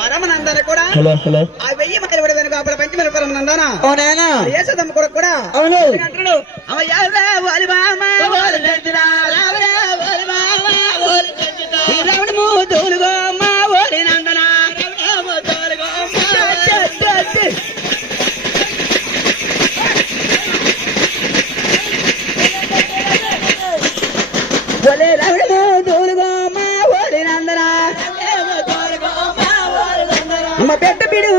పరమనందన కూడా ఆ 1000 మైలు పడేదానికి అప్పుడు పంచమల పరమనందన యేసదమ్మ కొడుకు కూడా అంటున్నాడు రావణ మూదులుగో మా ఓరి నందన అమ్మ పెట్ట పిడు